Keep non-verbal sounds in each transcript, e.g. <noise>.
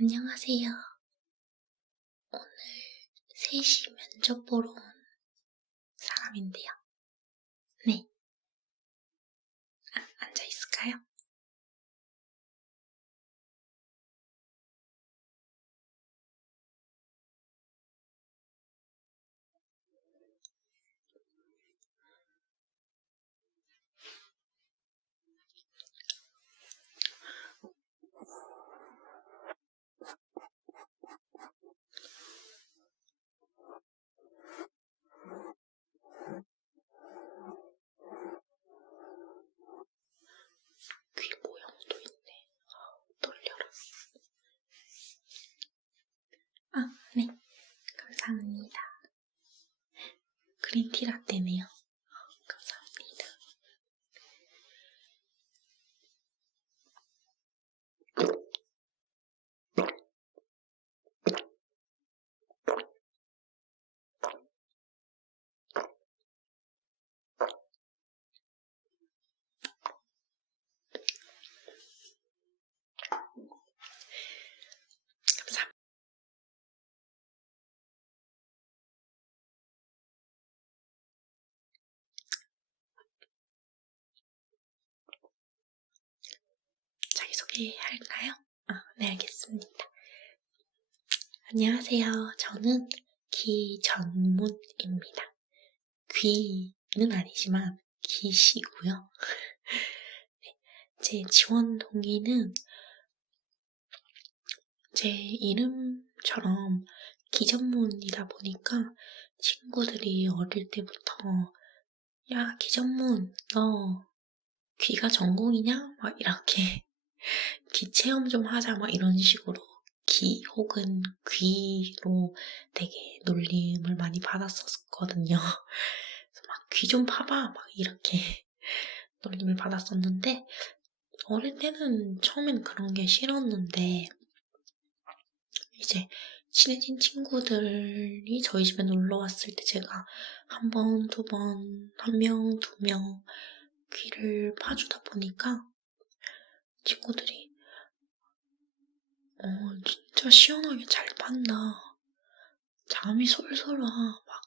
안녕하세요. 오늘 3시 면접 보러 온 사람인데요. 네. 아, 앉아 있을까요? 귀 모양도 있네. 아, 떨려라. 아, 네. 감사합니다. 그린티 라떼네요. 감사합니다. 감사합니다. 자기 소개 할까요? 아, 네, 알겠습니다. 안녕하세요. 저는 기전문입니다. 귀는 아니지만 기시고요. <laughs> 네, 제 지원 동의는 제 이름처럼 기전문이다 보니까 친구들이 어릴 때부터 야 기전문 너 귀가 전공이냐? 막 이렇게 귀 체험 좀 하자 막 이런 식으로 귀 혹은 귀로 되게 놀림을 많이 받았었거든요. 막 귀 좀 파봐 막 이렇게 <laughs> 놀림을 받았었는데 어릴 때는 처음엔 그런 게 싫었는데 이제 친해진 친구들이 저희 집에 놀러 왔을 때 제가 한 번, 두 번, 한 명, 두 명 귀를 파주다 보니까 친구들이 어, 진짜 시원하게 잘 판다. 잠이 솔솔 와. 막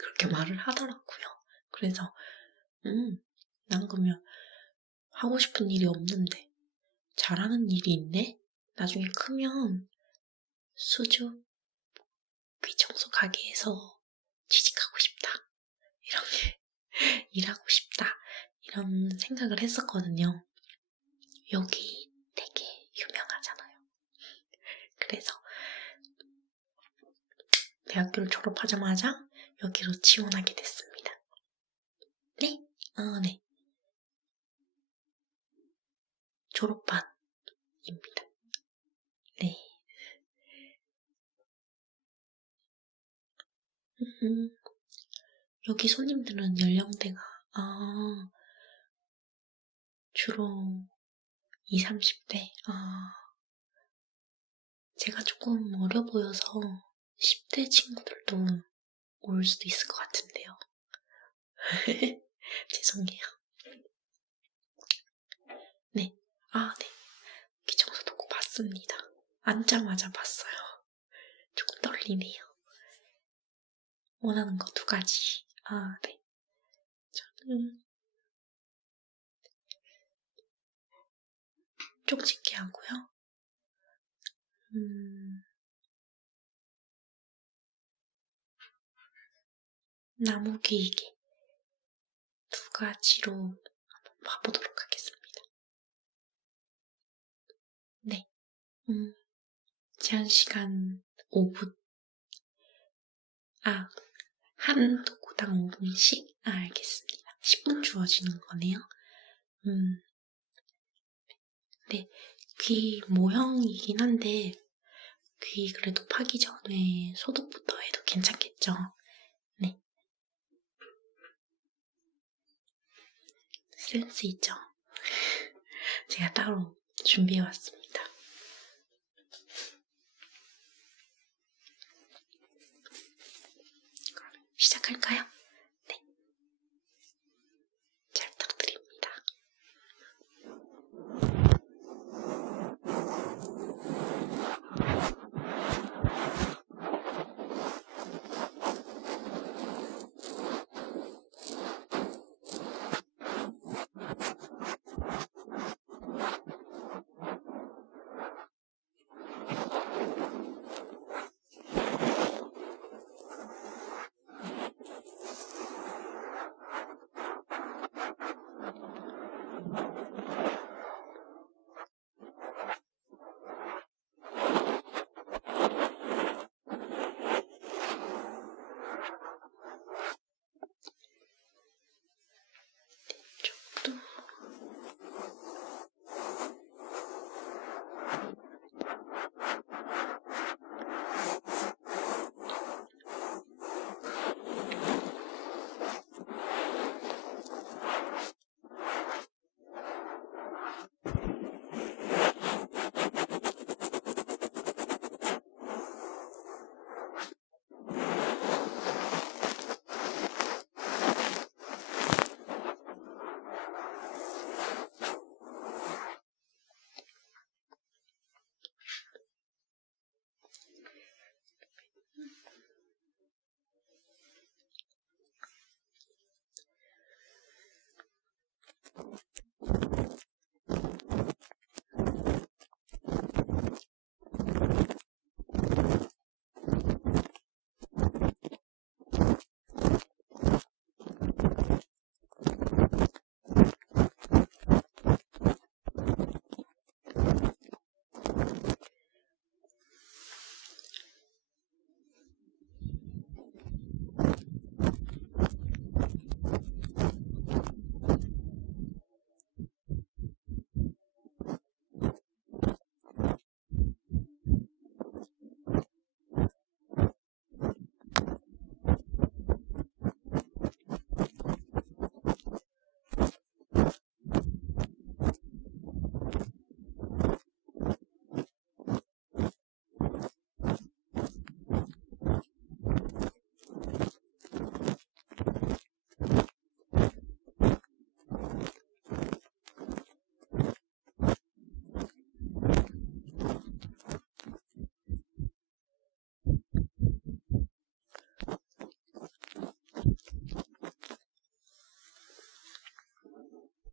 그렇게 말을 하더라고요. 그래서 음, 난 그러면 하고 싶은 일이 없는데 잘하는 일이 있네? 나중에 크면 수주 귀 청소 가게에서 취직하고 싶다. 이렇게 <laughs> 일하고 싶다. 이런 생각을 했었거든요. 여기 되게 유명하잖아요. 그래서 대학교를 졸업하자마자 여기로 지원하게 됐습니다. 네? 아, 네. 졸업반입니다. 네. 음, 여기 손님들은 연령대가, 아, 주로 20, 30대, 아, 제가 조금 어려 보여서 10대 친구들도 올 수도 있을 것 같은데요. <laughs> 죄송해요. 네. 아, 네. 귀청소 도구 봤습니다. 앉자마자 봤어요. 조금 떨리네요. 원하는 거 두 가지. 아, 네. 저는 쪽집게 하고요. 음, 나무 귀이개 두 가지로 한번 봐보도록 하겠습니다. 네. 음, 제한 시간 5분. 아, 한 도구당 5분씩? 아, 알겠습니다. 10분 주어지는 거네요. 음, 네. 귀 모형이긴 한데, 귀 그래도 파기 전에 소독부터 해도 괜찮겠죠? 네. 센스 있죠? <laughs> 제가 따로 준비해 왔습니다. 그럼 시작할까요?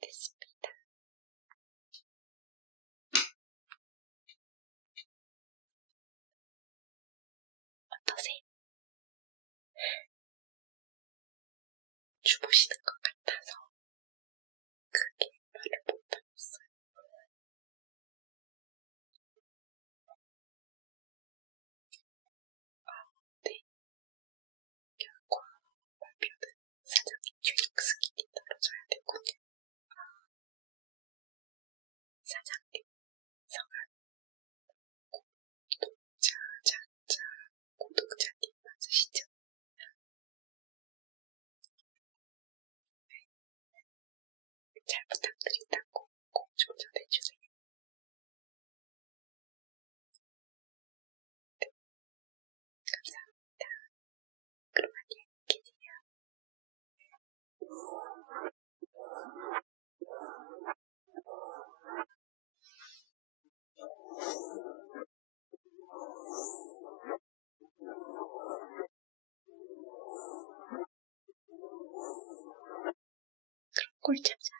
됐습니다. 어떠세요? 주무시는 것 같아서 or tap.